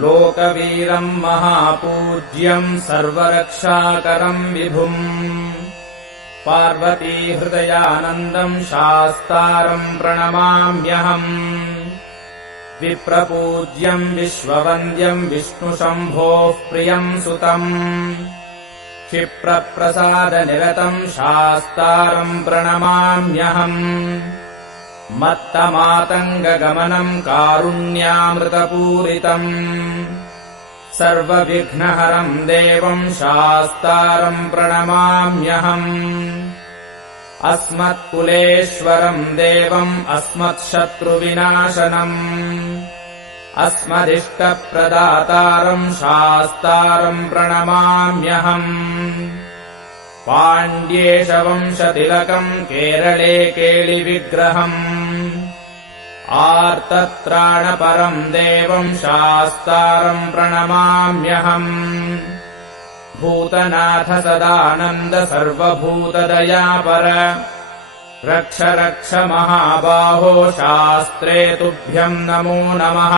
लोकवीरम् महापूज्यम् सर्वरक्षाकरम् विभुम् पार्वतीहृदयानन्दम् शास्तारम् प्रणमाम्यहम् विप्रपूज्यम् विश्ववन्द्यम् विष्णुशम्भोः प्रियम् सुतम् क्षिप्रप्रसादनिरतम् शास्तारम् प्रणमाम्यहम् मत्तमातङ्गगमनम् कारुण्यामृतपूरितम् सर्वविघ्नहरम् देवम् शास्तारम् प्रणमाम्यहम् अस्मत्कुलेश्वरम् देवम् अस्मत्शत्रुविनाशनम् अस्मदिष्टप्रदातारम् शास्तारम् प्रणमाम्यहम् पाण्ड्येशवंशतिलकम् केरळे केलिविग्रहम् आर्तत्राणपरम् देवम् शास्तारम् प्रणमाम्यहम् भूतनाथ सदानन्द सर्वभूतदयापर रक्ष रक्ष महाबाहो शास्त्रे तुभ्यम् नमो नमः।